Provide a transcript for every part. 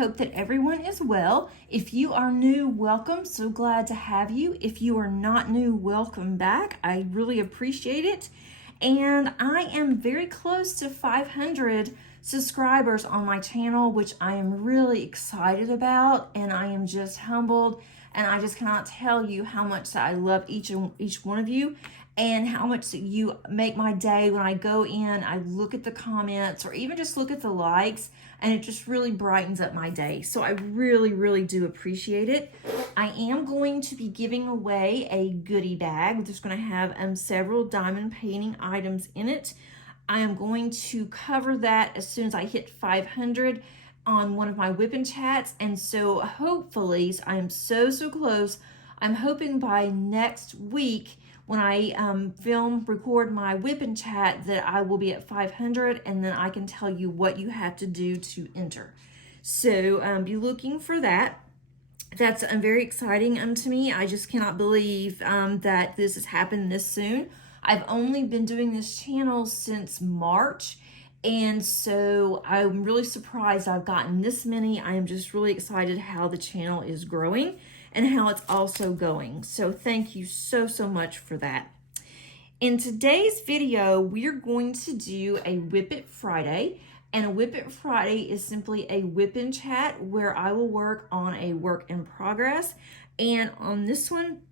hope that everyone is well. If you are new, welcome. So glad to have you. If you are not new, welcome back. I really appreciate it. And I am very close to 500 subscribers on my channel, which I am really excited about, and I am just humbled, and I just cannot tell you how much I love each one of you, and how much you make my day when I go in, I look at the comments, or even just look at the likes, and it just really brightens up my day. So I really do appreciate it. I am going to be giving away a goodie bag. There's going to have several diamond painting items in it. I am going to cover that as soon as I hit 500 on one of my WIP and chats, and so hopefully, I am so close. I'm hoping by next week, when I record my WIP and chat, that I will be at 500, and then I can tell you what you have to do to enter. So be looking for that. That's very exciting to me. I just cannot believe that this has happened this soon. I've only been doing this channel since March, and so I'm really surprised I've gotten this many. I am just really excited how the channel is growing and how it's also going. So thank you so much for that. In today's video, we're going to do a WIP It Friday. And a WIP It Friday is simply a WIP and chat where I will work on a work in progress. And on this one,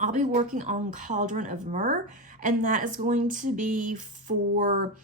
I'll be working on Cauldron of Myrrh, and that is going to be for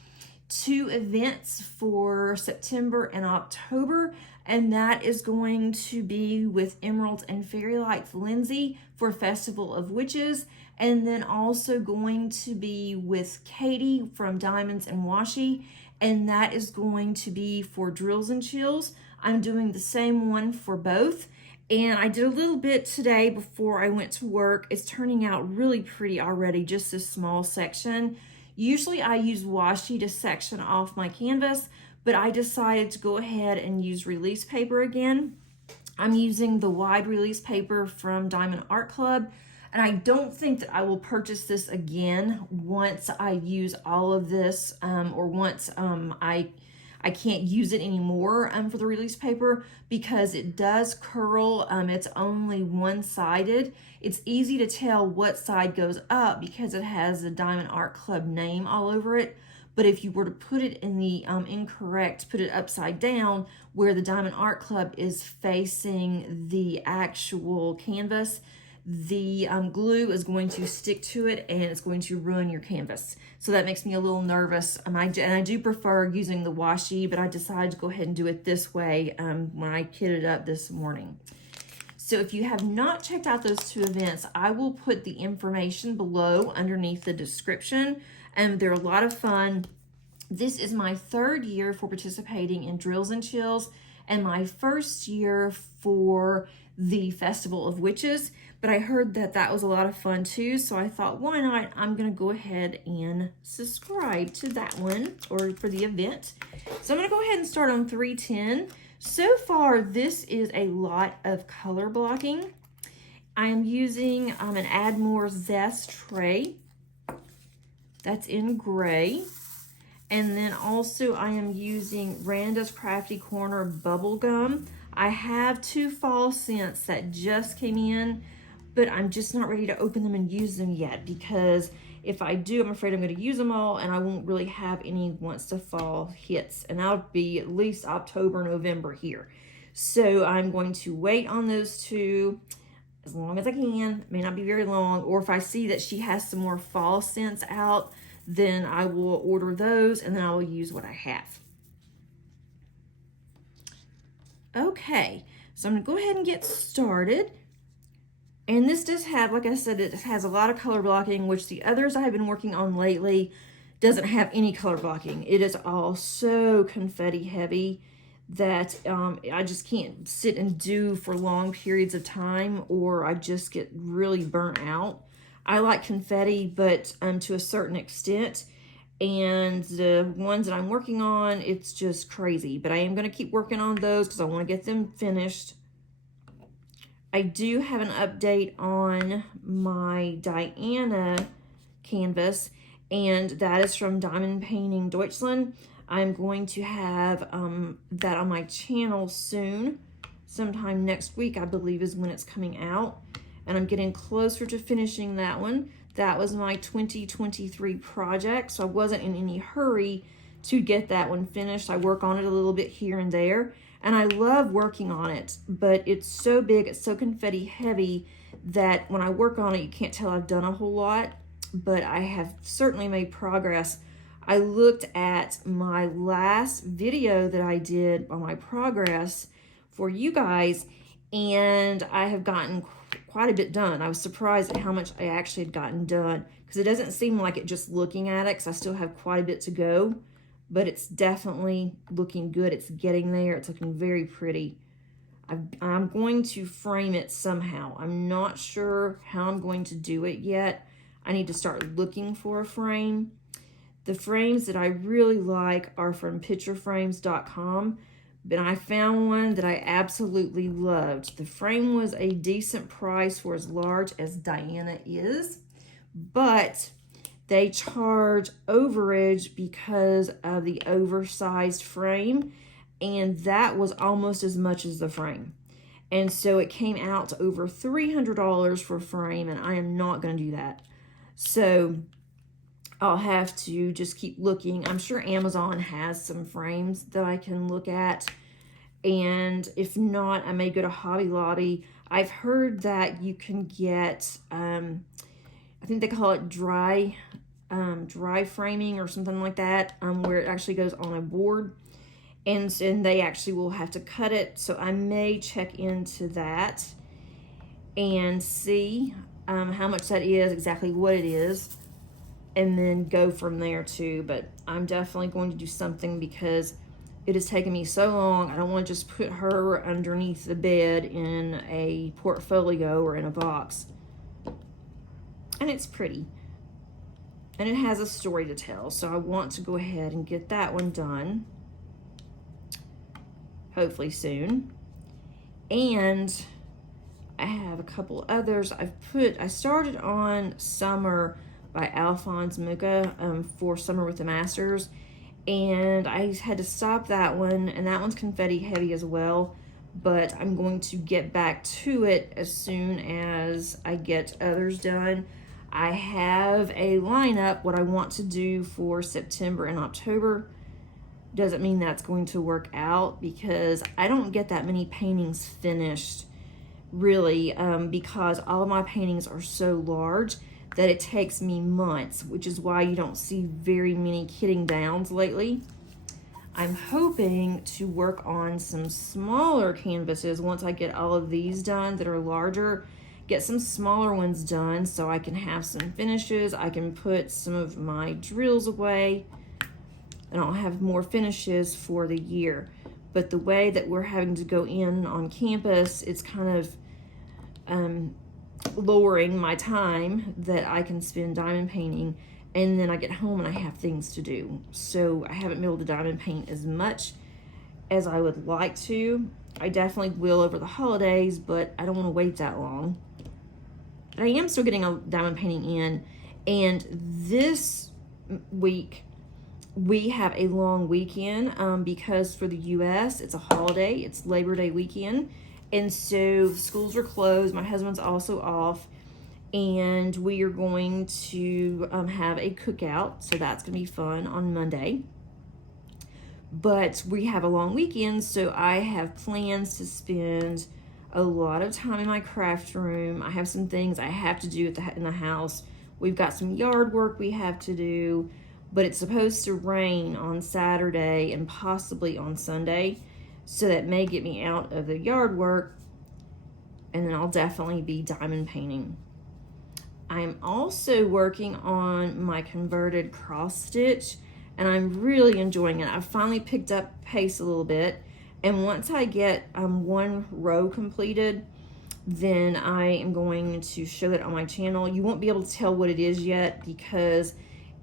2 events for September and October, and that is going to be with Emeralds and Fairy Lights Lindsay for Festival of Witches, and then also going to be with Katie from Diamonds and Washi, and that is going to be for Drills and Chills. I'm doing the same one for both. And I did a little bit today before I went to work. It's turning out really pretty already, just this small section. Usually I use washi to section off my canvas, but I decided to go ahead and use release paper again. I'm using the wide release paper from Diamond Art Club, and I don't think that I will purchase this again once I use all of this, or once I can't use it anymore for the release paper, because it does curl. It's only one-sided. It's easy to tell what side goes up because it has the Diamond Art Club name all over it. But if you were to put it in the put it upside down where the Diamond Art Club is facing the actual canvas, the glue is going to stick to it and it's going to ruin your canvas. So that makes me a little nervous. And I do prefer using the washi, but I decided to go ahead and do it this way when I kitted up this morning. So if you have not checked out those 2 events, I will put the information below underneath the description. They're a lot of fun. This is my 3rd year for participating in Drills and Chills, and my 1st year for the Festival of Witches. But I heard that that was a lot of fun too, so I thought, why not? I'm gonna go ahead and subscribe to that one, or for the event. So I'm gonna go ahead and start on 310. So far, this is a lot of color blocking. I am using an Add More Zest tray. That's in gray. And then also I am using Randa's Crafty Corner Bubble Gum. I have 2 fall scents that just came in, but I'm just not ready to open them and use them yet, because if I do, I'm afraid I'm going to use them all and I won't really have any once the fall hits. And that'll be at least October, November here. So I'm going to wait on those 2 as long as I can. It may not be very long. Or if I see that she has some more fall scents out, then I will order those and then I will use what I have. Okay, so I'm going to go ahead and get started. And this does have, like I said, it has a lot of color blocking, which the others I have been working on lately doesn't have any color blocking. It is all so confetti heavy that I just can't sit and do for long periods of time, or I just get really burnt out. I like confetti, but to a certain extent. And the ones that I'm working on, it's just crazy. But I am going to keep working on those because I want to get them finished. I do have an update on my Diana canvas, and that is from Diamond Painting Deutschland. I'm going to have that on my channel soon. Sometime next week, I believe, is when it's coming out. And I'm getting closer to finishing that one. That was my 2023 project, so I wasn't in any hurry to get that one finished. I work on it a little bit here and there, and I love working on it, but it's so big, it's so confetti heavy that when I work on it, you can't tell I've done a whole lot, but I have certainly made progress. I looked at my last video that I did on my progress for you guys, and I have gotten quite a bit done. I was surprised at how much I actually had gotten done, because it doesn't seem like it just looking at it, because I still have quite a bit to go, but it's definitely looking good. It's getting there. It's looking very pretty. I'm going to frame it somehow. I'm not sure how I'm going to do it yet. I need to start looking for a frame. The frames that I really like are from pictureframes.com, but I found one that I absolutely loved. The frame was a decent price for as large as Diana is, but they charge overage because of the oversized frame, and that was almost as much as the frame. And so it came out to over $300 for a frame, and I am not going to do that. So I'll have to just keep looking. I'm sure Amazon has some frames that I can look at, and if not, I may go to Hobby Lobby. I've heard that you can get, I think they call it dry framing or something like that, where it actually goes on a board, and they actually will have to cut it. So I may check into that and see how much that is, exactly what it is, and then go from there too. But I'm definitely going to do something because it has taken me so long. I don't want to just put her underneath the bed in a portfolio or in a box. And it's pretty. And it has a story to tell. So I want to go ahead and get that one done. Hopefully soon. And I have a couple others. I started on Summer by Alphonse Mucha for Summer with the Masters. And I had to stop that one, and that one's confetti heavy as well, but I'm going to get back to it as soon as I get others done. I have a lineup, what I want to do for September and October. Doesn't mean that's going to work out, because I don't get that many paintings finished, really, because all of my paintings are so large that it takes me months, which is why you don't see very many kitting downs lately. I'm hoping to work on some smaller canvases once I get all of these done that are larger, get some smaller ones done so I can have some finishes. I can put some of my drills away, and I'll have more finishes for the year. But the way that we're having to go in on campus, it's kind of lowering my time that I can spend diamond painting, and then I get home and I have things to do. So I haven't been able to diamond paint as much as I would like to. I definitely will over the holidays, but I don't want to wait that long. But I am still getting a diamond painting in, and this week we have a long weekend because for the US it's a holiday. It's Labor Day weekend. And so schools are closed. My husband's also off. And we are going to have a cookout. So that's going to be fun on Monday. But we have a long weekend. So I have plans to spend a lot of time in my craft room. I have some things I have to do in the house. We've got some yard work we have to do. But it's supposed to rain on Saturday and possibly on Sunday. So that may get me out of the yard work, and then I'll definitely be diamond painting. I'm also working on my converted cross stitch, and I'm really enjoying it. I've finally picked up pace a little bit, and once I get one row completed, then I am going to show it on my channel. You won't be able to tell what it is yet because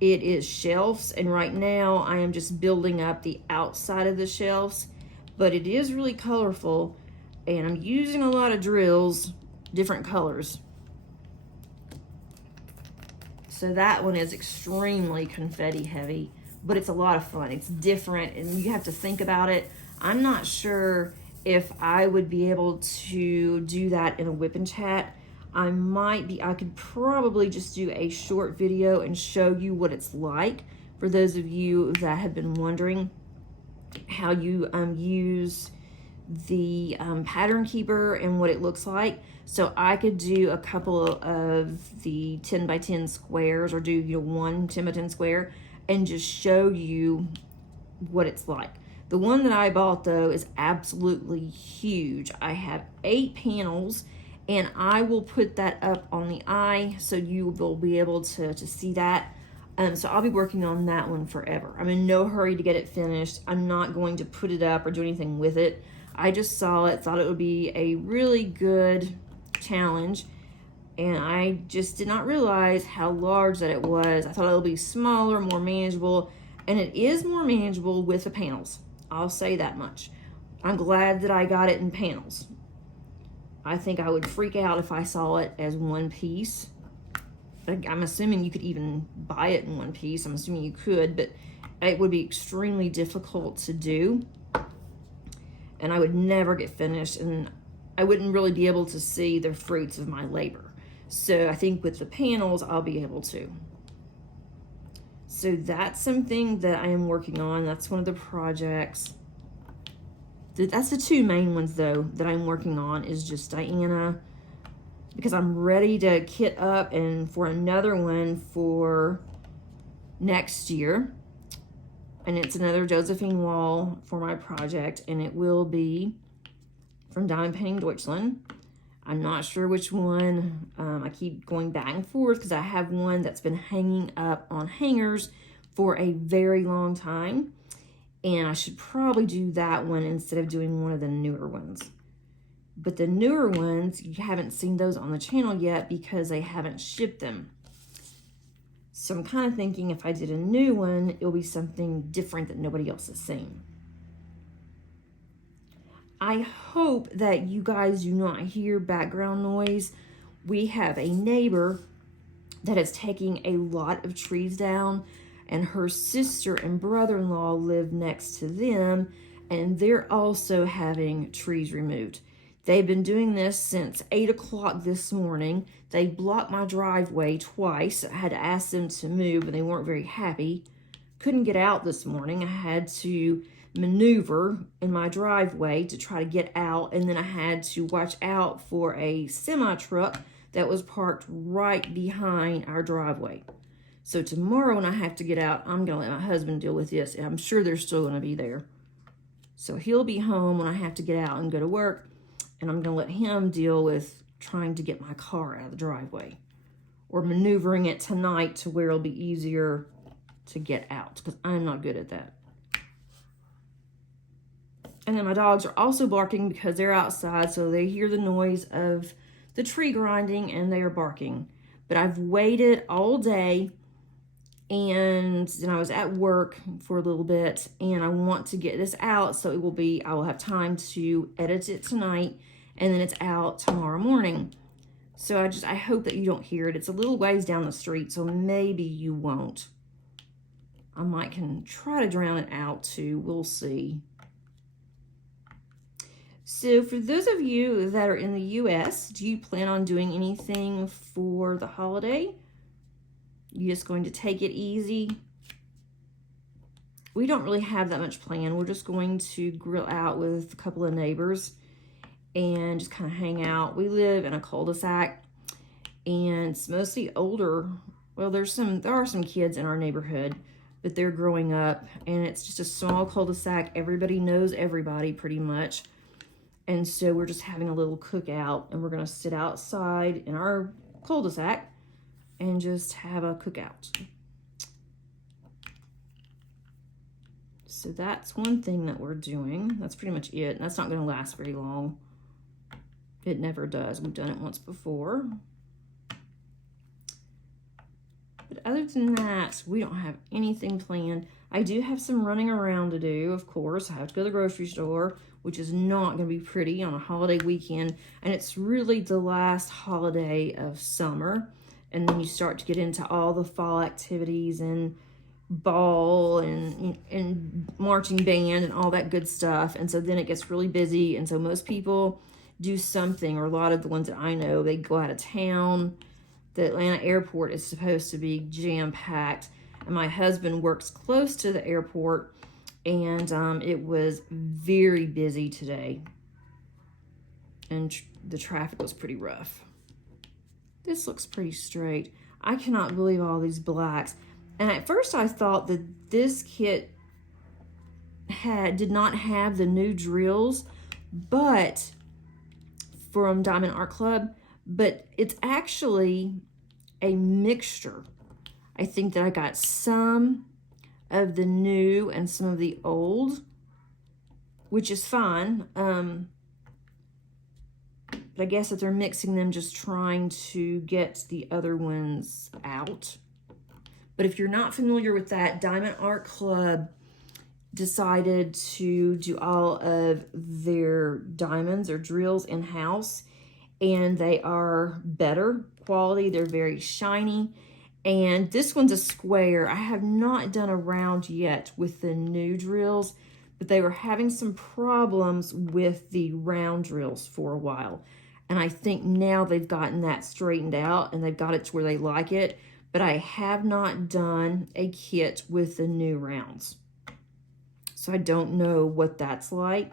it is shelves, and right now I am just building up the outside of the shelves. But it is really colorful, and I'm using a lot of drills, different colors. So that one is extremely confetti heavy, but it's a lot of fun. It's different, and you have to think about it. I'm not sure if I would be able to do that in a WIP and chat. I could probably just do a short video and show you what it's like for those of you that have been wondering how you use the pattern keeper and what it looks like. So I could do a couple of the 10 by 10 squares, or do one 10 by 10 square and just show you what it's like. The one that I bought though is absolutely huge. I have 8 panels, and I will put that up on the eye so you will be able to see that. So I'll be working on that one forever. I'm in no hurry to get it finished. I'm not going to put it up or do anything with it. I just saw it, thought it would be a really good challenge, and I just did not realize how large that it was. I thought it would be smaller, more manageable, and it is more manageable with the panels. I'll say that much. I'm glad that I got it in panels. I think I would freak out if I saw it as one piece. I'm assuming you could even buy it in one piece. I'm assuming you could, but it would be extremely difficult to do. And I would never get finished, and I wouldn't really be able to see the fruits of my labor. So I think with the panels, I'll be able to. So that's something that I am working on. That's one of the projects. That's the 2 main ones though that I'm working on, is just Diana, because I'm ready to kit up and for another one for next year. And it's another Josephine wall for my project, and it will be from Diamond Painting Deutschland. I'm not sure which one. I keep going back and forth because I have one that's been hanging up on hangers for a very long time, and I should probably do that one instead of doing one of the newer ones. But the newer ones, you haven't seen those on the channel yet because they haven't shipped them. So I'm kind of thinking if I did a new one, it'll be something different that nobody else has seen. I hope that you guys do not hear background noise. We have a neighbor that is taking a lot of trees down, and her sister and brother-in-law live next to them, and they're also having trees removed. They've been doing this since 8 o'clock this morning. They blocked my driveway twice. I had to ask them to move, and they weren't very happy. Couldn't get out this morning. I had to maneuver in my driveway to try to get out, and then I had to watch out for a semi truck that was parked right behind our driveway. So tomorrow when I have to get out, I'm gonna let my husband deal with this, and I'm sure they're still gonna be there. So he'll be home when I have to get out and go to work, and I'm gonna let him deal with trying to get my car out of the driveway, or maneuvering it tonight to where it'll be easier to get out, because I'm not good at that. And then my dogs are also barking because they're outside, so they hear the noise of the tree grinding and they are barking. But I've waited all day, and then I was at work for a little bit, and I want to get this out so I will have time to edit it tonight, and then it's out tomorrow morning. So I hope that you don't hear it. It's a little ways down the street, so maybe you won't. I can try to drown it out too. We'll see. So for those of you that are in the US, do you plan on doing anything for the holiday? You just going to take it easy? We don't really have that much planned. We're just going to grill out with a couple of neighbors and just kind of hang out. We live in a cul-de-sac, and it's mostly older. Well, there are some kids in our neighborhood, but they're growing up, and it's just a small cul-de-sac. Everybody knows everybody pretty much. And so we're just having a little cookout, and we're going to sit outside in our cul-de-sac and just have a cookout. So that's one thing that we're doing. That's pretty much it. And that's not going to last very long. It never does. We've done it once before. But other than that, we don't have anything planned. I do have some running around to do, of course. I have to go to the grocery store, which is not going to be pretty on a holiday weekend. And it's really the last holiday of summer. And then you start to get into all the fall activities and ball and marching band and all that good stuff. And so then it gets really busy. And so most people do something, or a lot of the ones that I know, they go out of town. The Atlanta airport is supposed to be jam-packed. And my husband works close to the airport, and it was very busy today. And the traffic was pretty rough. This looks pretty straight. I cannot believe all these blacks. And at first I thought that this kit did not have the new drills, but from Diamond Art Club, but it's actually a mixture. I think that I got some of the new and some of the old, which is fine. But I guess that they're mixing them, just trying to get the other ones out. But if you're not familiar with that, Diamond Art Club decided to do all of their diamonds or drills in-house, and they are better quality. They're very shiny. And this one's a square. I have not done a round yet with the new drills, but they were having some problems with the round drills for a while. And I think now they've gotten that straightened out and they've got it to where they like it. But I have not done a kit with the new rounds. So I don't know what that's like.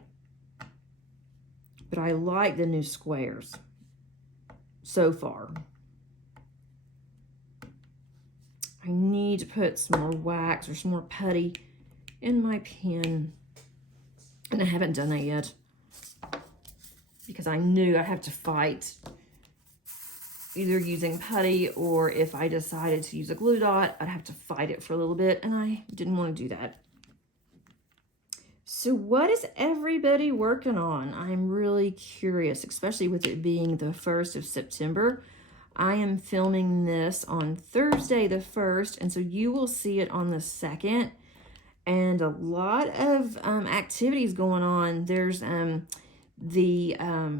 But I like the new squares so far. I need to put some more wax or some more putty in my pen. And I haven't done that yet, because I knew I'd have to fight either using putty, or if I decided to use a glue dot, I'd have to fight it for a little bit, and I didn't want to do that. So what is everybody working on? I'm really curious, especially with it being the 1st of September. I am filming this on Thursday the 1st, and so you will see it on the 2nd. And a lot of activities going on. There's the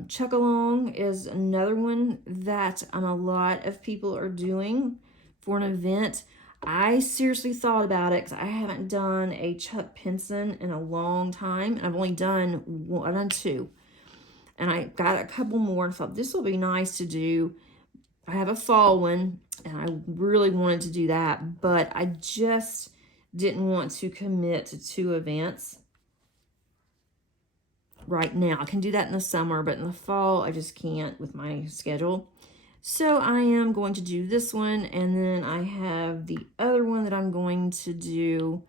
Chuck-along is another one that a lot of people are doing for an event. I seriously thought about it because I haven't done a Chuck Pinson in a long time. And I've only done one, I've done two. And I got a couple more and thought this will be nice to do. I have a fall one and I really wanted to do that, but I just didn't want to commit to 2 events right now. I can do that in the summer, but in the fall, I just can't with my schedule. So I am going to do this one, and then I have the other one that I'm going to do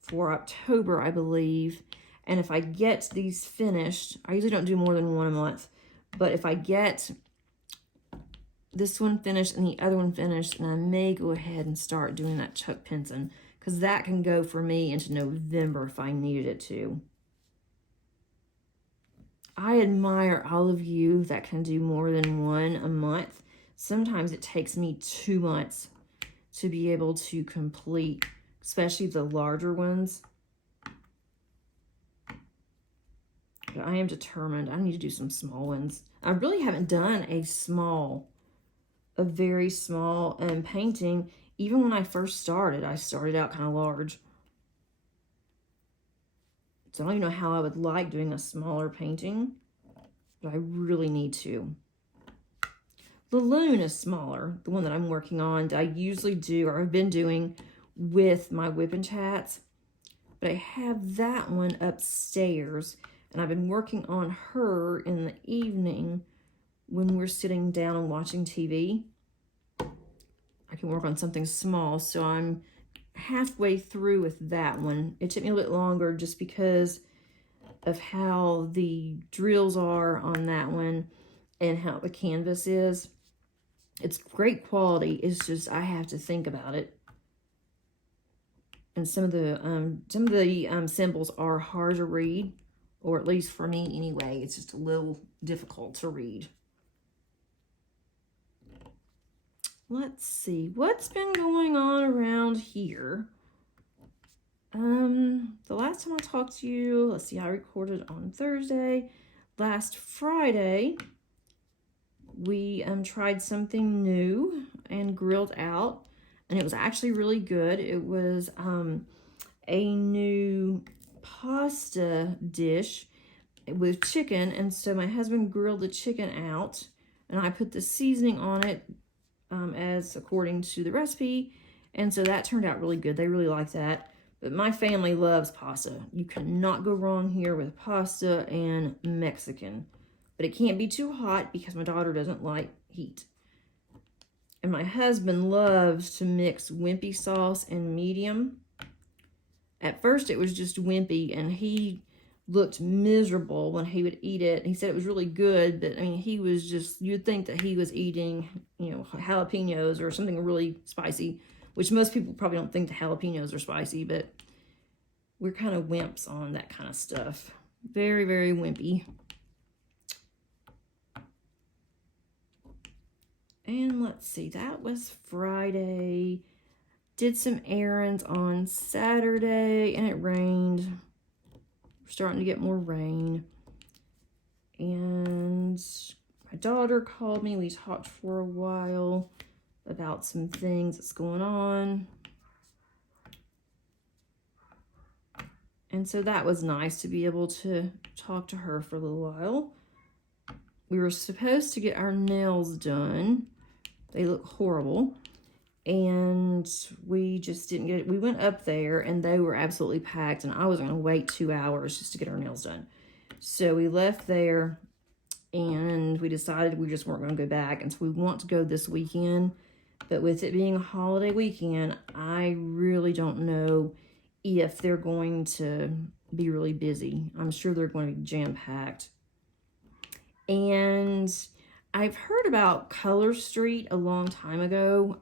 for October, I believe. And if I get these finished, I usually don't do more than one a month, but if I get this one finished and the other one finished, and I may go ahead and start doing that Chuck Pinson, because that can go for me into November if I needed it to. I admire all of you that can do more than one a month. Sometimes it takes me 2 months to be able to complete, especially the larger ones. But I am determined. I need to do some small ones. I really haven't done a very small painting. Even when I first started, I started out kind of large. So I don't even know how I would like doing a smaller painting, but I really need to. The loon is smaller, the one that I'm working on, that I usually do, or I've been doing with my WIP and chats. But I have that one upstairs, and I've been working on her in the evening when we're sitting down and watching TV. I can work on something small, so I'm halfway through with that one. It took me a little bit longer just because of how the drills are on that one and how the canvas is. It's great quality. It's just I have to think about it. And some of the symbols are hard to read, or at least for me anyway. It's just a little difficult to read. Let's see, what's been going on around here? The last time I talked to you, let's see, I recorded on Thursday. Last Friday, we tried something new and grilled out and it was actually really good. It was a new pasta dish with chicken, and so my husband grilled the chicken out, and I put the seasoning on it as according to the recipe, and so that turned out really good. They really like that. But my family loves pasta. You cannot go wrong here with pasta and Mexican. But it can't be too hot because my daughter doesn't like heat. And my husband loves to mix wimpy sauce and medium. At first it was just wimpy, and he looked miserable when he would eat it. He said it was really good, but I mean, he was just, you'd think that he was eating, you know, jalapenos or something really spicy, which most people probably don't think the jalapenos are spicy, but we're kind of wimps on that kind of stuff. Very, very wimpy. And let's see, that was Friday. Did some errands on Saturday, and it rained. We're starting to get more rain. And my daughter called me. We talked for a while about some things that's going on. And so that was nice to be able to talk to her for a little while. We were supposed to get our nails done. They look horrible. And we just didn't get it. We went up there and they were absolutely packed, and I was going to wait 2 hours just to get our nails done. So we left there and we decided we just weren't going to go back. And so we want to go this weekend. But with it being a holiday weekend, I really don't know if they're going to be really busy. I'm sure they're going to be jam-packed. And I've heard about Color Street a long time ago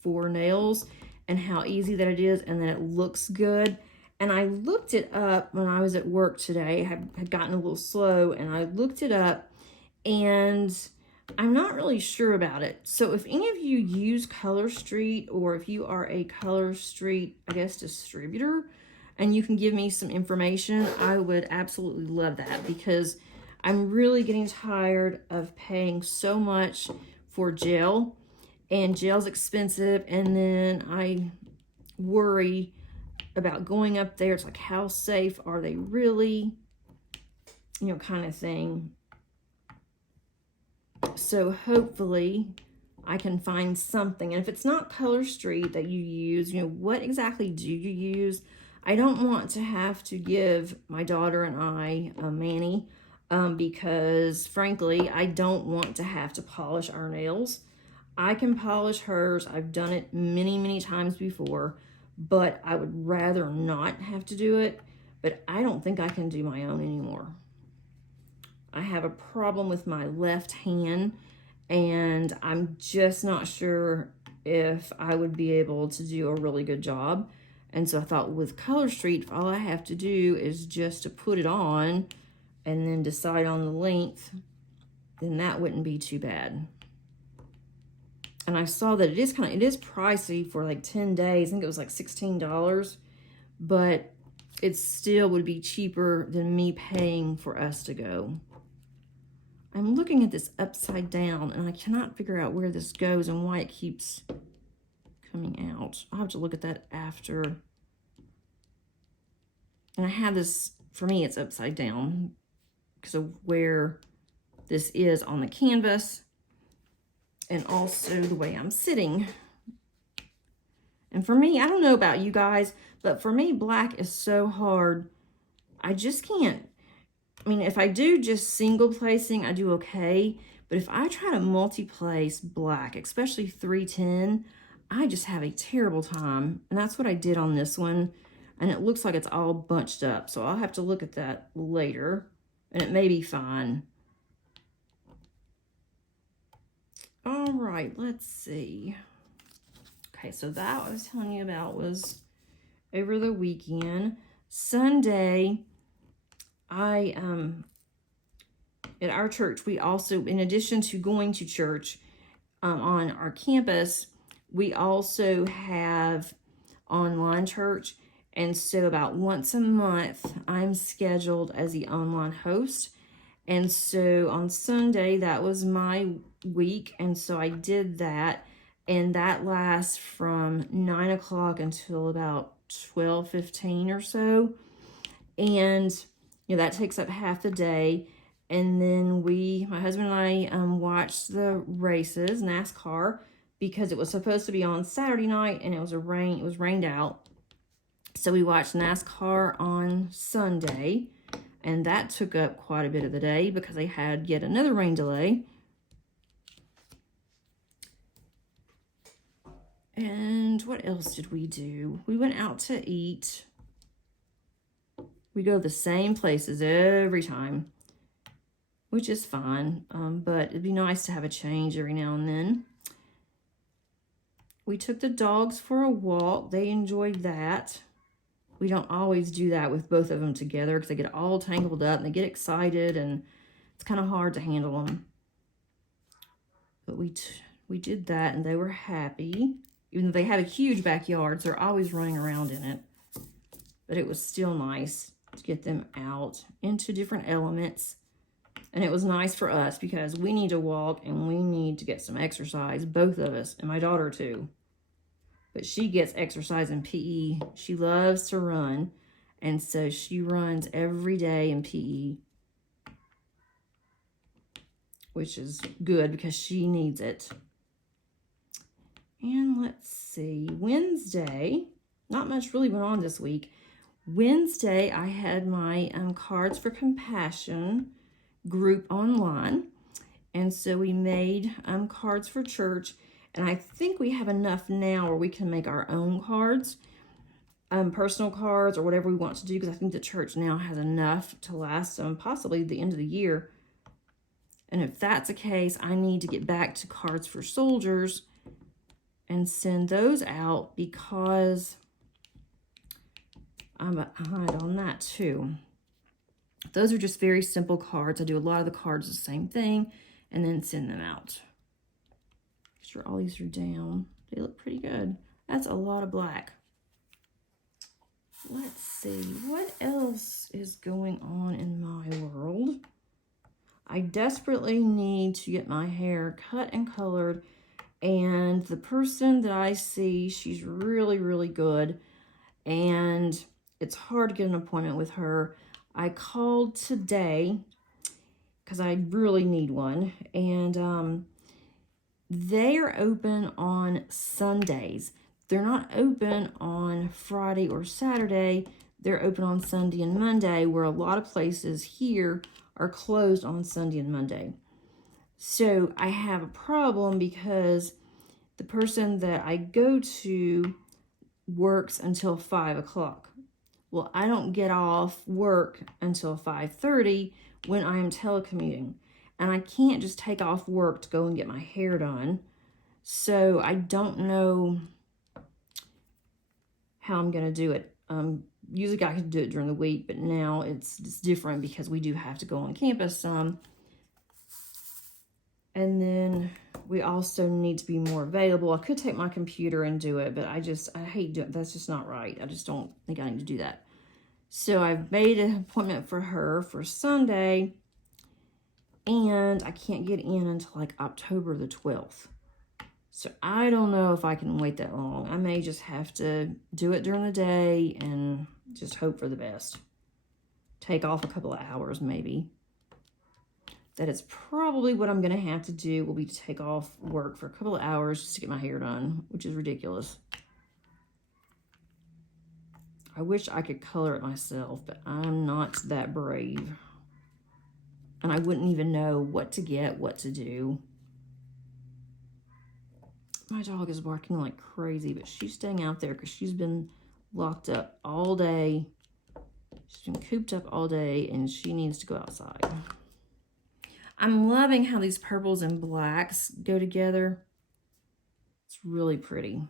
for nails, and how easy that it is, and that it looks good. And I looked it up when I was at work today. I had gotten a little slow, and I looked it up, and I'm not really sure about it. So if any of you use Color Street, or if you are a Color Street, I guess, distributor, and you can give me some information, I would absolutely love that, because I'm really getting tired of paying so much for gel, and gel's expensive, and then I worry about going up there. It's like, how safe are they really, you know, kind of thing. So hopefully I can find something. And if it's not Color Street that you use, you know, what exactly do you use? I don't want to have to give my daughter and I a mani, because frankly, I don't want to have to polish our nails. I can polish hers. I've done it many, many times before, but I would rather not have to do it. But I don't think I can do my own anymore. I have a problem with my left hand, and I'm just not sure if I would be able to do a really good job. And so I thought, with Color Street, all I have to do is just to put it on and then decide on the length, then that wouldn't be too bad. And I saw that it is pricey for like 10 days. I think it was like $16, but it still would be cheaper than me paying for us to go. I'm looking at this upside down, and I cannot figure out where this goes and why it keeps coming out. I'll have to look at that after. And I have this, for me, it's upside down because of where this is on the canvas, and also the way I'm sitting. And for me, I don't know about you guys, but for me, black is so hard. I just can't. I mean, if I do just single placing, I do okay. But if I try to multi-place black, especially 310, I just have a terrible time. And that's what I did on this one. And it looks like it's all bunched up. So I'll have to look at that later. And it may be fine. All right, let's see. Okay, so that I was telling you about was over the weekend. Sunday, at our church, we also, in addition to going to church on our campus, we also have online church. And so about once a month, I'm scheduled as the online host. And so on Sunday, that was my week. And so I did that. and that lasts from 9 o'clock until about 12:15 or so. And, you know, that takes up half the day. And then my husband and I watched the races, NASCAR, because it was supposed to be on Saturday night and it was rained out. So we watched NASCAR on Sunday, and that took up quite a bit of the day because they had yet another rain delay. And what else did we do? We went out to eat. We go to the same places every time, which is fine, but it'd be nice to have a change every now and then. We took the dogs for a walk. They enjoyed that. We don't always do that with both of them together because they get all tangled up and they get excited, and it's kind of hard to handle them. But we did that, and they were happy. Even though they have a huge backyard, so they're always running around in it. But it was still nice to get them out into different elements. And it was nice for us because we need to walk and we need to get some exercise, both of us, and my daughter too. But she gets exercise in PE. She loves to run, and so she runs every day in PE, which is good because she needs it. And let's see, Wednesday, not much really went on this week. Wednesday, I had my Cards for Compassion group online. And so we made cards for church. And I think we have enough now where we can make our own cards, personal cards or whatever we want to do, because I think the church now has enough to last possibly the end of the year. And if that's the case, I need to get back to Cards for Soldiers and send those out because I'm behind on that too. Those are just very simple cards. I do a lot of the cards the same thing and then send them out. Make sure all these are down. They look pretty good. That's a lot of black. Let's see, what else is going on in my world? I desperately need to get my hair cut and colored, and the person that I see, she's really, really good, and it's hard to get an appointment with her. I called today because I really need one, and they are open on Sundays. They're not open on Friday or Saturday. They're open on Sunday and Monday, where a lot of places here are closed on Sunday and Monday. So I have a problem because the person that I go to works until 5 o'clock. Well, I don't get off work until 5:30 when I am telecommuting. And I can't just take off work to go and get my hair done. So I don't know how I'm going to do it. Usually I could do it during the week, but now it's different because we do have to go on campus some. And then we also need to be more available. I could take my computer and do it, but I hate doing it. That's just not right. I just don't think I need to do that. So I've made an appointment for her for Sunday, and I can't get in until like October the 12th. So I don't know if I can wait that long. I may just have to do it during the day and just hope for the best. Take off a couple of hours maybe. That is probably what I'm going to have to do, will be to take off work for a couple of hours just to get my hair done, which is ridiculous. I wish I could color it myself, but I'm not that brave. And I wouldn't even know what to get, what to do. My dog is barking like crazy, but she's staying out there because she's been locked up all day. She's been cooped up all day, and she needs to go outside. I'm loving how these purples and blacks go together. It's really pretty.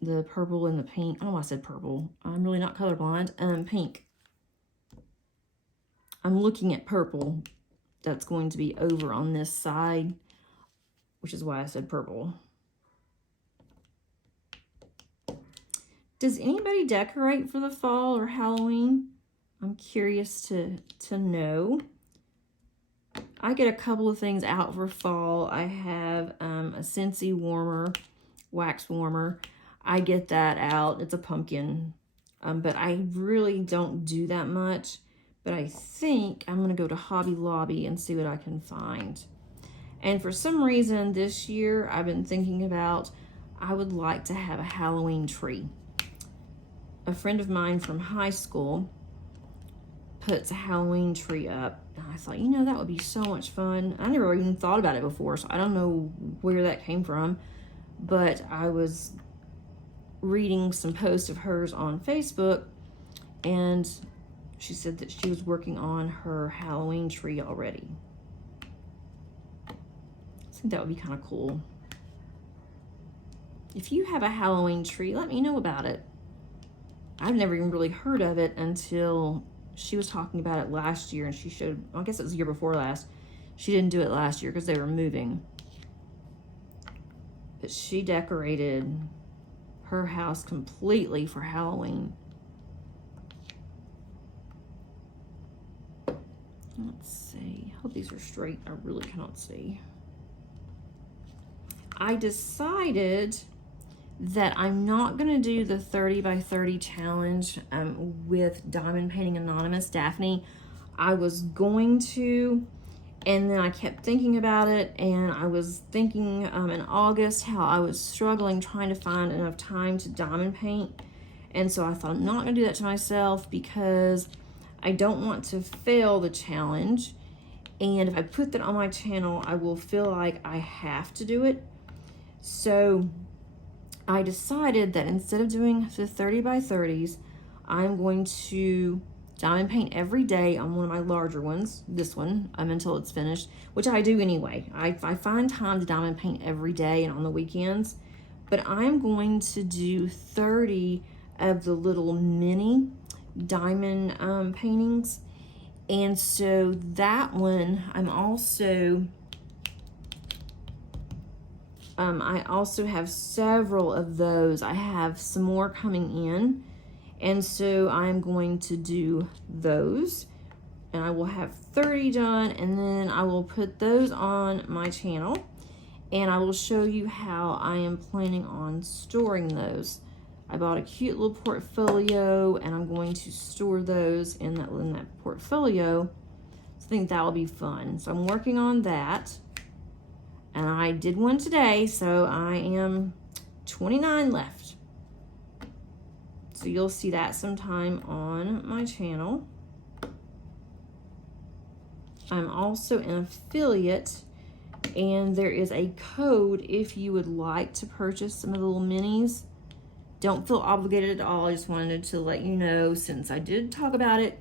The purple and the pink. Oh, I said purple. I'm really not colorblind. Pink. I'm looking at purple. That's going to be over on this side, which is why I said purple. Does anybody decorate for the fall or Halloween? I'm curious to know. I get a couple of things out for fall. I have a Scentsy warmer, wax warmer. I get that out. It's a pumpkin, but I really don't do that much. But I think I'm going to go to Hobby Lobby and see what I can find. And for some reason this year, I've been thinking about, I would like to have a Halloween tree. A friend of mine from high school puts a Halloween tree up. And I thought, you know, that would be so much fun. I never even thought about it before, so I don't know where that came from. But I was reading some posts of hers on Facebook, and she said that she was working on her Halloween tree already. I think that would be kind of cool. If you have a Halloween tree, let me know about it. I've never even really heard of it until she was talking about it last year, and she showed, I guess it was the year before last. She didn't do it last year because they were moving. But she decorated her house completely for Halloween. Let's see. I hope these are straight. I really cannot see. I decided that I'm not going to do the 30 by 30 challenge with Diamond Painting Anonymous Daphne. I was going to, and then I kept thinking about it, and I was thinking in August how I was struggling trying to find enough time to diamond paint. And so I thought, I'm not going to do that to myself because I don't want to fail the challenge. And if I put that on my channel, I will feel like I have to do it. So I decided that instead of doing the 30 by 30s, I'm going to diamond paint every day on one of my larger ones, this one, until it's finished, which I do anyway. I find time to diamond paint every day and on the weekends, but I'm going to do 30 of the little mini diamond paintings. And so that one, I'm also I also have several of those. I have some more coming in, and so I'm going to do those, and I will have 30 done, and then I will put those on my channel, and I will show you how I am planning on storing those. I bought a cute little portfolio, and I'm going to store those in that portfolio. So I think that will be fun. So I'm working on that. And I did one today, so I am 29 left. So you'll see that sometime on my channel. I'm also an affiliate, and there is a code if you would like to purchase some of the little minis. Don't feel obligated at all. I just wanted to let you know, since I did talk about it,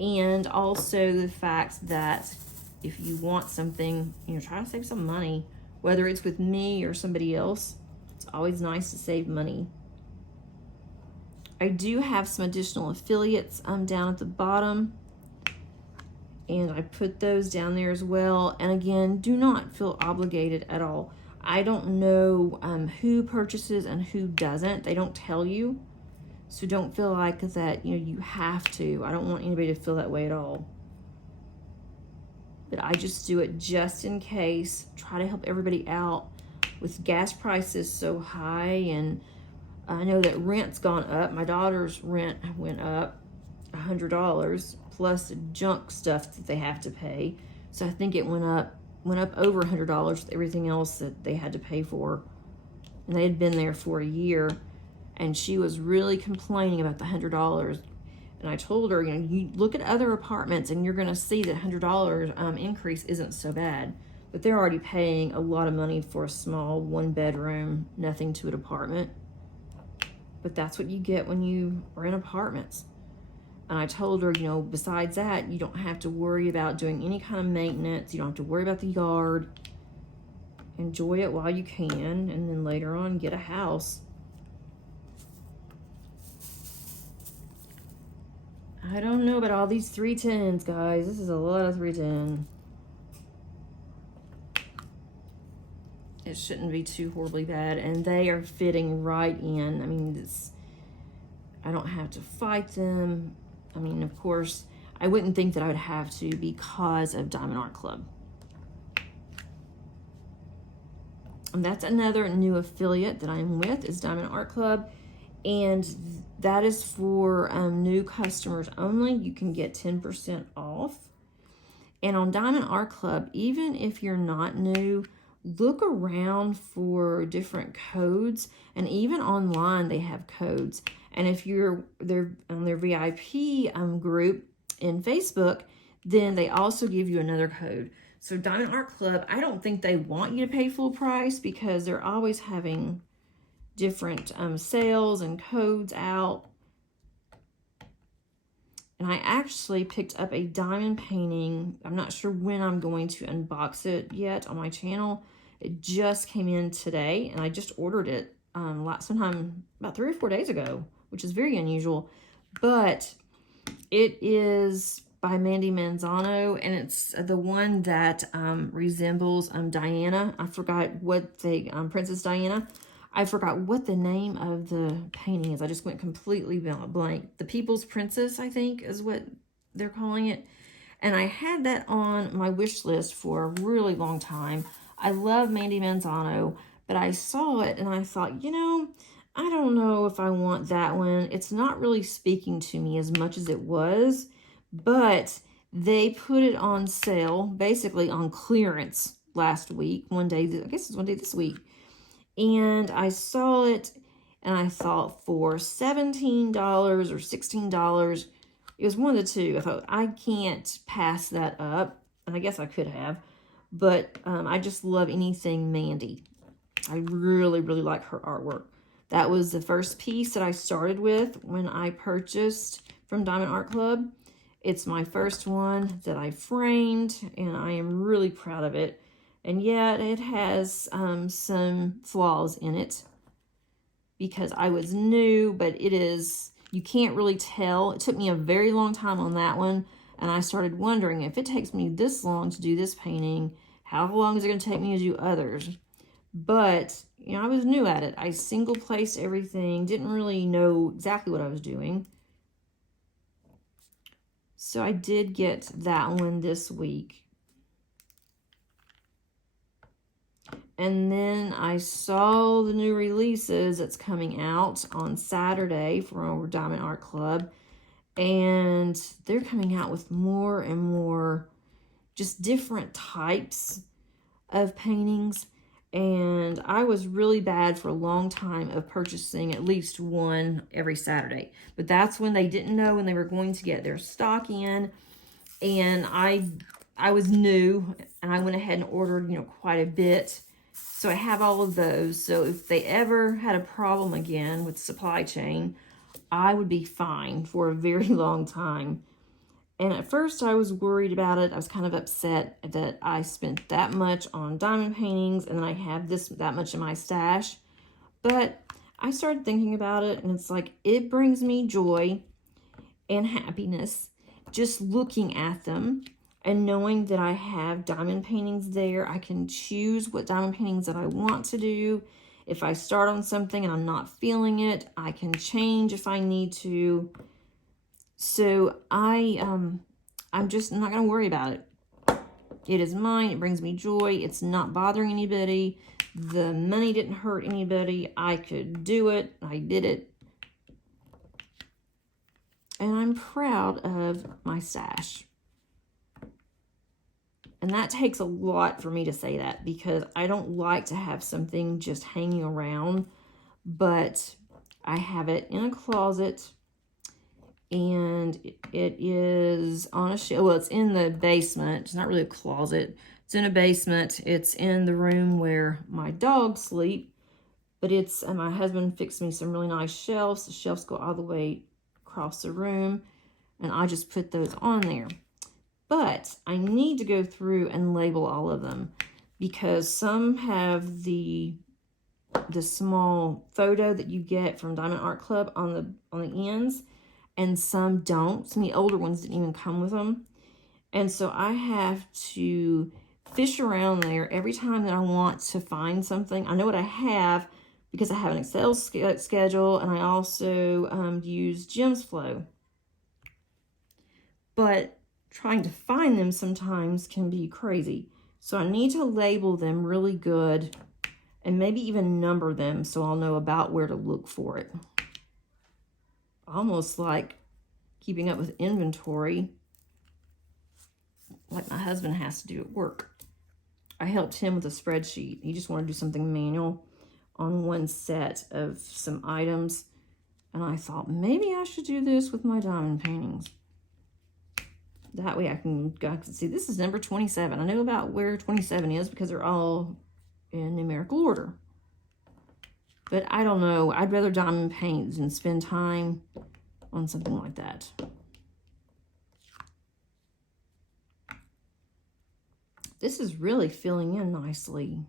and also the fact that if you want something, you know, try to save some money, whether it's with me or somebody else. It's always nice to save money. I do have some additional affiliates down at the bottom, and I put those down there as well. And again, do not feel obligated at all. I don't know who purchases and who doesn't. They don't tell you, so don't feel like that, you know, you have to. I don't want anybody to feel that way at all. But I just do it just in case. Try to help everybody out with gas prices so high, and I know that rent's gone up. My daughter's rent went up $100 plus the junk stuff that they have to pay. So I think it went up over $100 with everything else that they had to pay for. And they had been there for a year, and she was really complaining about the $100. And I told her, you know, you look at other apartments and you're going to see that $100 increase isn't so bad. But they're already paying a lot of money for a small 1-bedroom, nothing to it apartment. But that's what you get when you are in apartments. And I told her, you know, besides that, you don't have to worry about doing any kind of maintenance. You don't have to worry about the yard. Enjoy it while you can, and then later on get a house. I don't know about all these 310s, guys. This is a lot of 310. It shouldn't be too horribly bad, and they are fitting right in. I mean, I don't have to fight them. I mean, of course, I wouldn't think that I would have to because of Diamond Art Club. And that's another new affiliate that I'm with, is Diamond Art Club. And that is for new customers only. You can get 10% off. And on Diamond Art Club, even if you're not new, look around for different codes. And even online, they have codes. And if you're on their VIP group in Facebook, then they also give you another code. So Diamond Art Club, I don't think they want you to pay full price because they're always having different sales and codes out. And I actually picked up a diamond painting. I'm not sure when I'm going to unbox it yet on my channel. It just came in today, and I just ordered it sometime about 3 or 4 days ago, which is very unusual. But it is by Mandy Manzano, and it's the one that resembles Diana. I forgot what the Princess Diana. I forgot what the name of the painting is. I just went completely blank. The People's Princess, I think, is what they're calling it. And I had that on my wish list for a really long time. I love Mandy Manzano, but I saw it and I thought, you know, I don't know if I want that one. It's not really speaking to me as much as it was, but they put it on sale, basically on clearance last week. One day, I guess it's one day this week. And I saw it and I thought for $17 or $16, it was one of the two. I thought, I can't pass that up. And I guess I could have, but I just love anything Mandy. I really, really like her artwork. That was the first piece that I started with when I purchased from Diamond Art Club. It's my first one that I framed, and I am really proud of it. And yet it has some flaws in it because I was new, but it is, you can't really tell. It took me a very long time on that one, and I started wondering, if it takes me this long to do this painting, how long is it going to take me to do others? But, you know, I was new at it. I single placed everything, didn't really know exactly what I was doing. So I did get that one this week. And then I saw the new releases that's coming out on Saturday from Diamond Art Club. And they're coming out with more and more just different types of paintings. And I was really bad for a long time of purchasing at least one every Saturday. But that's when they didn't know when they were going to get their stock in. And I was new, and I went ahead and ordered, you know, quite a bit. So I have all of those. So if they ever had a problem again with supply chain, I would be fine for a very long time. And at first I was worried about it. I was kind of upset that I spent that much on diamond paintings and then I have that much in my stash. But I started thinking about it, and it's like, it brings me joy and happiness just looking at them. And knowing that I have diamond paintings there, I can choose what diamond paintings that I want to do. If I start on something and I'm not feeling it, I can change if I need to. So I'm just not going to worry about it. It is mine. It brings me joy. It's not bothering anybody. The money didn't hurt anybody. I could do it. I did it. And I'm proud of my stash. And that takes a lot for me to say that, because I don't like to have something just hanging around, but I have it in a closet, and it is on a shelf. Well, it's in the basement. It's not really a closet. It's in a basement. It's in the room where my dogs sleep, but it's, and my husband fixed me some really nice shelves. The shelves go all the way across the room, and I just put those on there. But I need to go through and label all of them, because some have the small photo that you get from Diamond Art Club on the ends, and some don't. Some of the older ones didn't even come with them. And so I have to fish around there every time that I want to find something. I know what I have because I have an Excel schedule, and I also use Gems Flow. But trying to find them sometimes can be crazy. So I need to label them really good and maybe even number them so I'll know about where to look for it. Almost like keeping up with inventory, like my husband has to do at work. I helped him with a spreadsheet. He just wanted to do something manual on one set of some items. And I thought, maybe I should do this with my diamond paintings. That way I can see, this is number 27. I know about where 27 is because they're all in numerical order. But I don't know. I'd rather diamond paint than spend time on something like that. This is really filling in nicely.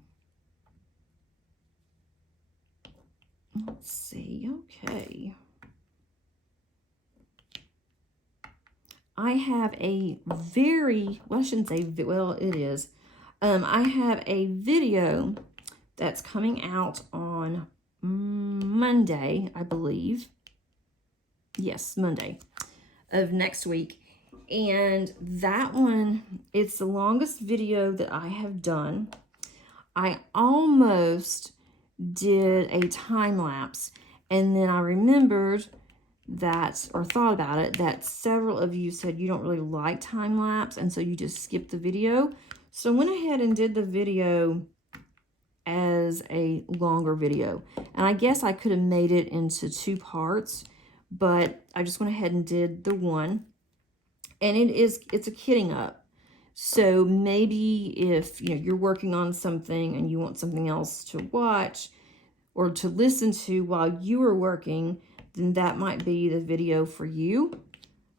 Let's see. Okay. I have a very, well, I shouldn't say, well, it is. I have a video that's coming out on Monday, I believe. Yes, Monday of next week. And that one, it's the longest video that I have done. I almost did a time lapse, and then I remembered that, or thought about it, that several of you said you don't really like time lapse, and so you just skip the video. So I went ahead and did the video as a longer video, and I guess I could have made it into 2 parts, but I just went ahead and did the one. And it's a kitting up. So maybe if you're working on something and you want something else to watch or to listen to while you are working, then that might be the video for you.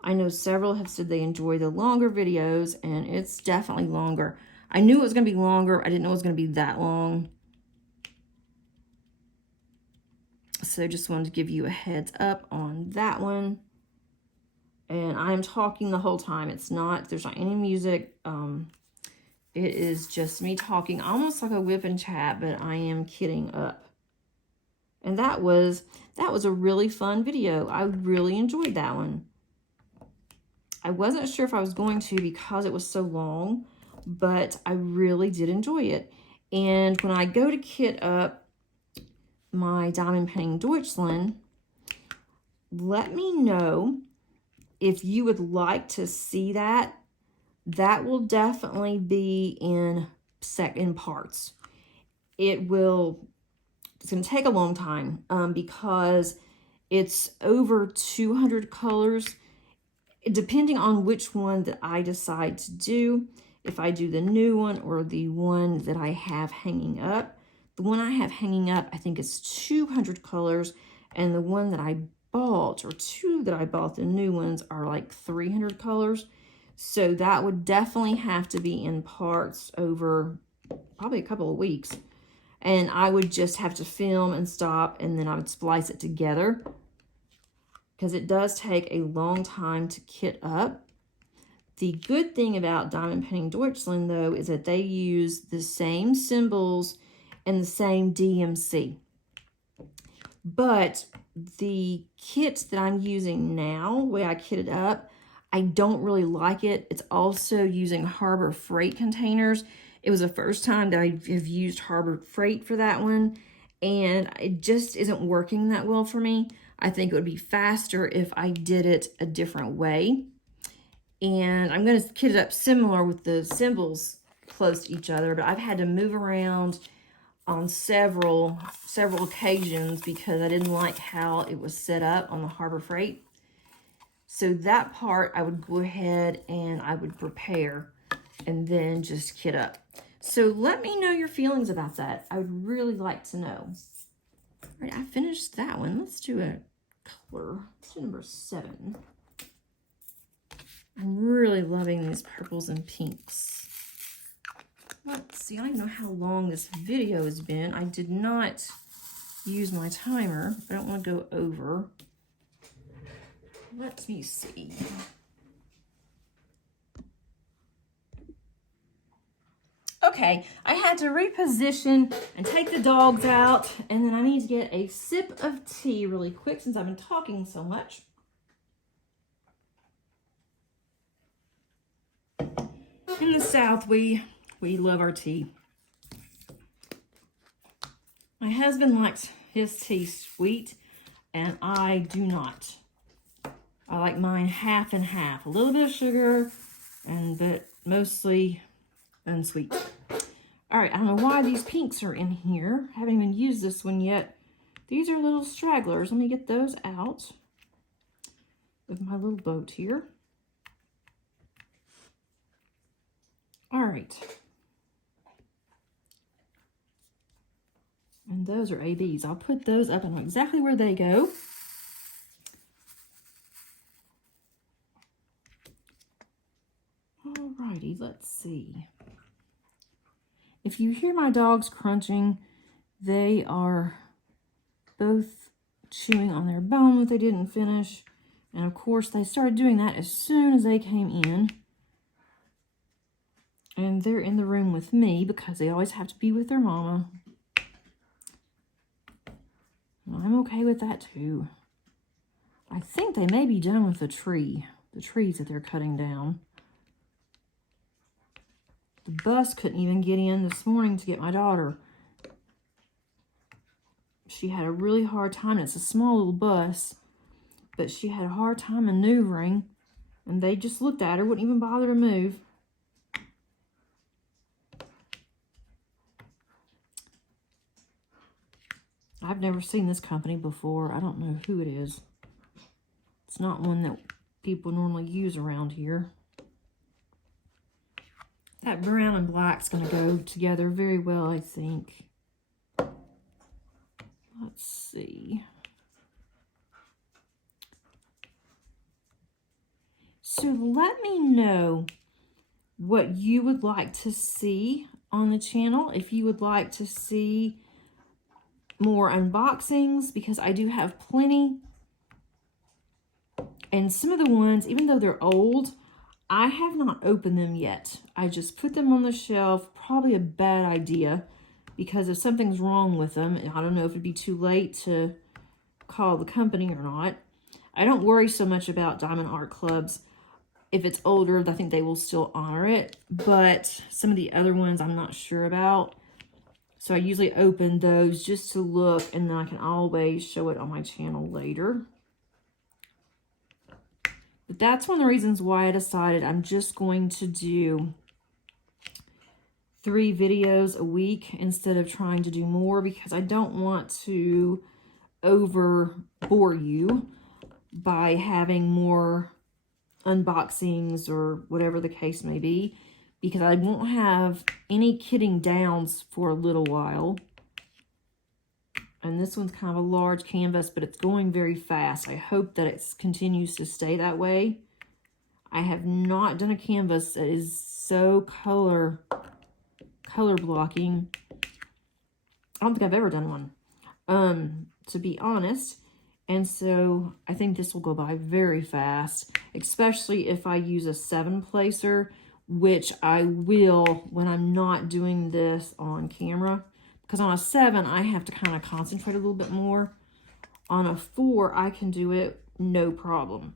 I know several have said they enjoy the longer videos, and it's definitely longer. I knew it was going to be longer. I didn't know it was going to be that long. So just wanted to give you a heads up on that one. And I'm talking the whole time. There's not any music. It is just me talking, almost like a WIP and chat, but I am kidding up. And that was a really fun video. I really enjoyed that one. I wasn't sure if I was going to because it was so long, but I really did enjoy it. And when I go to kit up my Diamond Painting Deutschland, let me know if you would like to see that. That will definitely be in parts. It's going to take a long time because it's over 200 colors, depending on which one that I decide to do. If I do the new one or the one that I have hanging up. The one I have hanging up, I think it's 200 colors, and the one that I bought, or 2 that I bought, the new ones, are like 300 colors. So that would definitely have to be in parts over probably a couple of weeks. And I would just have to film and stop, and then I would splice it together, because it does take a long time to kit up. The good thing about Diamond Painting Deutschland, though, is that they use the same symbols and the same DMC. But the kit that I'm using now, the way I kit it up, I don't really like it. It's also using Harbor Freight containers. It was the first time that I have used Harbor Freight for that one, and it just isn't working that well for me. I think it would be faster if I did it a different way. And I'm going to kit it up similar with the symbols close to each other, but I've had to move around on several occasions because I didn't like how it was set up on the Harbor Freight. So that part I would go ahead and I would prepare and then just kit up. So let me know your feelings about that. I would really like to know. All right, I finished that one. Let's do a color. Let's do number 7. I'm really loving these purples and pinks. Let's see, I don't even know how long this video has been. I did not use my timer. I don't want to go over. Let me see. Okay, I had to reposition and take the dogs out, and then I need to get a sip of tea really quick since I've been talking so much. In the South, we love our tea. My husband likes his tea sweet, and I do not. I like mine half and half. A little bit of sugar, but mostly unsweet. All right, I don't know why these pinks are in here. I haven't even used this one yet. These are little stragglers. Let me get those out of my little boat here. All right. And those are ABs. I'll put those up. I know exactly where they go. Alrighty, let's see. If you hear my dogs crunching, they are both chewing on their bone that they didn't finish. And of course, they started doing that as soon as they came in. And they're in the room with me because they always have to be with their mama. I'm okay with that too. I think they may be done with the trees that they're cutting down. The bus couldn't even get in this morning to get my daughter. She had a really hard time. It's a small little bus, but she had a hard time maneuvering, and they just looked at her, wouldn't even bother to move. I've never seen this company before. I don't know who it is. It's not one that people normally use around here. That brown and black's going to go together very well, I think. Let's see. So let me know what you would like to see on the channel. If you would like to see more unboxings, because I do have plenty. And some of the ones, even though they're old, I have not opened them yet. I just put them on the shelf. Probably a bad idea, because if something's wrong with them, I don't know if it'd be too late to call the company or not. I don't worry so much about Diamond Art Clubs. If it's older, I think they will still honor it. But some of the other ones I'm not sure about. So I usually open those just to look, and then I can always show it on my channel later. But that's one of the reasons why I decided I'm just going to do 3 videos a week instead of trying to do more, because I don't want to over bore you by having more unboxings or whatever the case may be, because I won't have any kitting downs for a little while. And this one's kind of a large canvas, but it's going very fast. I hope that it continues to stay that way. I have not done a canvas that is so color blocking. I don't think I've ever done one, to be honest. And so I think this will go by very fast, especially if I use a 7-placer, which I will when I'm not doing this on camera. Because on a 7, I have to kind of concentrate a little bit more. On a 4, I can do it no problem.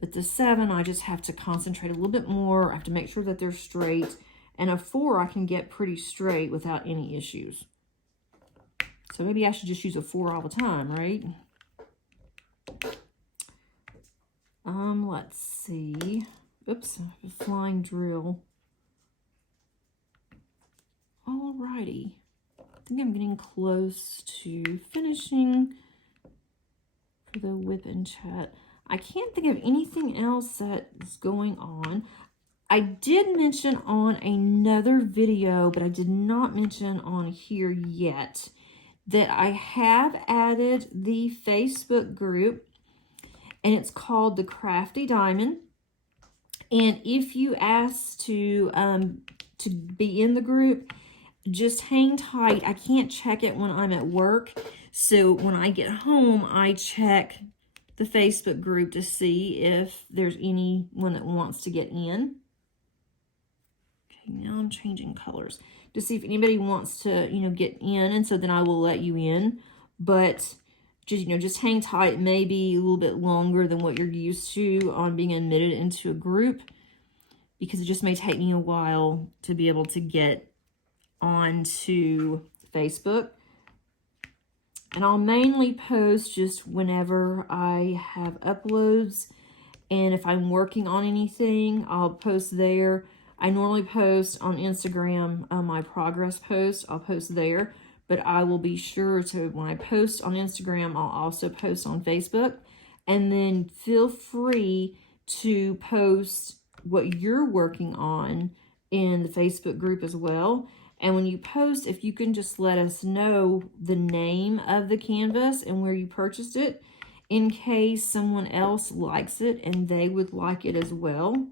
But the 7, I just have to concentrate a little bit more. I have to make sure that they're straight. And a 4, I can get pretty straight without any issues. So maybe I should just use a 4 all the time, right? Let's see. Oops, a flying drill. Alrighty. I think I'm getting close to finishing for the WIP and chat. I can't think of anything else that is going on. I did mention on another video, but I did not mention on here yet, that I have added the Facebook group, and it's called the Crafty Diamond. And if you ask to be in the group, just hang tight. I can't check it when I'm at work. So when I get home, I check the Facebook group to see if there's anyone that wants to get in. Okay, now I'm changing colors to see if anybody wants to, get in. And so then I will let you in. But just hang tight. It may be a little bit longer than what you're used to on being admitted into a group, because it just may take me a while to be able to get onto Facebook. And I'll mainly post just whenever I have uploads. And if I'm working on anything, I'll post there. I normally post on Instagram, my progress post. I'll post there. But I will be sure to, when I post on Instagram, I'll also post on Facebook. And then feel free to post what you're working on in the Facebook group as well. And when you post, if you can just let us know the name of the canvas and where you purchased it, in case someone else likes it and they would like it as well.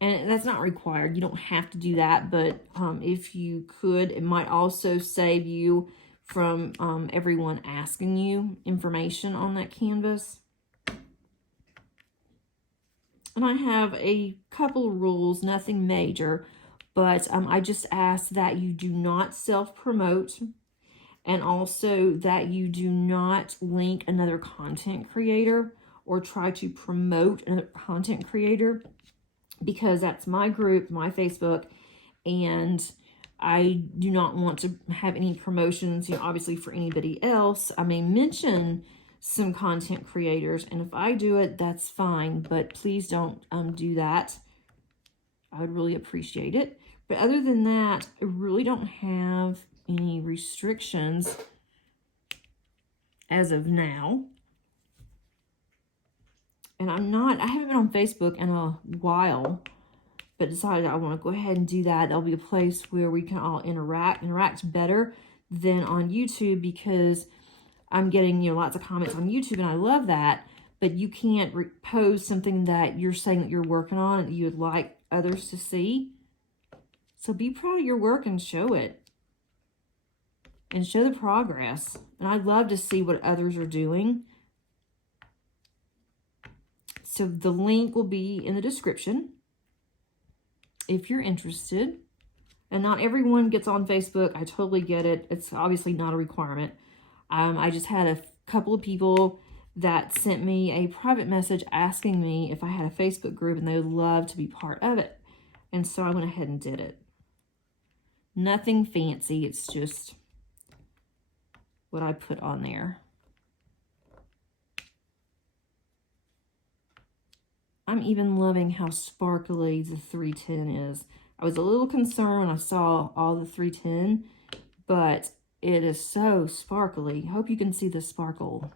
And that's not required. You don't have to do that, but if you could, it might also save you from everyone asking you information on that canvas. And I have a couple of rules, nothing major, but I just ask that you do not self-promote, and also that you do not link another content creator or try to promote another content creator, because that's my group, my Facebook, and I do not want to have any promotions, obviously for anybody else. I may mention some content creators, and if I do it, that's fine, but please don't do that. I would really appreciate it. But other than that, I really don't have any restrictions as of now. And I haven't been on Facebook in a while, but decided I want to go ahead and do that. There'll be a place where we can all interact better than on YouTube, because I'm getting, lots of comments on YouTube, and I love that, but you can't post something that you're saying that you're working on and that you would like others to see. So be proud of your work and show it. And show the progress. And I'd love to see what others are doing. So the link will be in the description if you're interested. And not everyone gets on Facebook. I totally get it. It's obviously not a requirement. I just had a couple of people that sent me a private message asking me if I had a Facebook group and they would love to be part of it. And so I went ahead and did it. Nothing fancy. It's just what I put on there. I'm even loving how sparkly the 310 is. I was a little concerned when I saw all the 310, but it is so sparkly. Hope you can see the sparkle.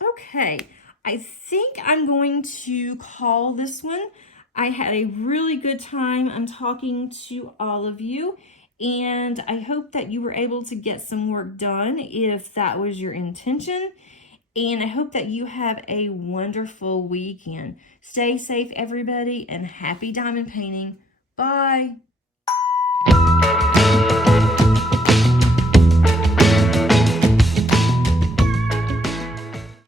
Okay, I think I'm going to call this one. I had a really good time. I'm talking to all of you, and I hope that you were able to get some work done if that was your intention. And I hope that you have a wonderful weekend. Stay safe, everybody, and happy diamond painting. Bye.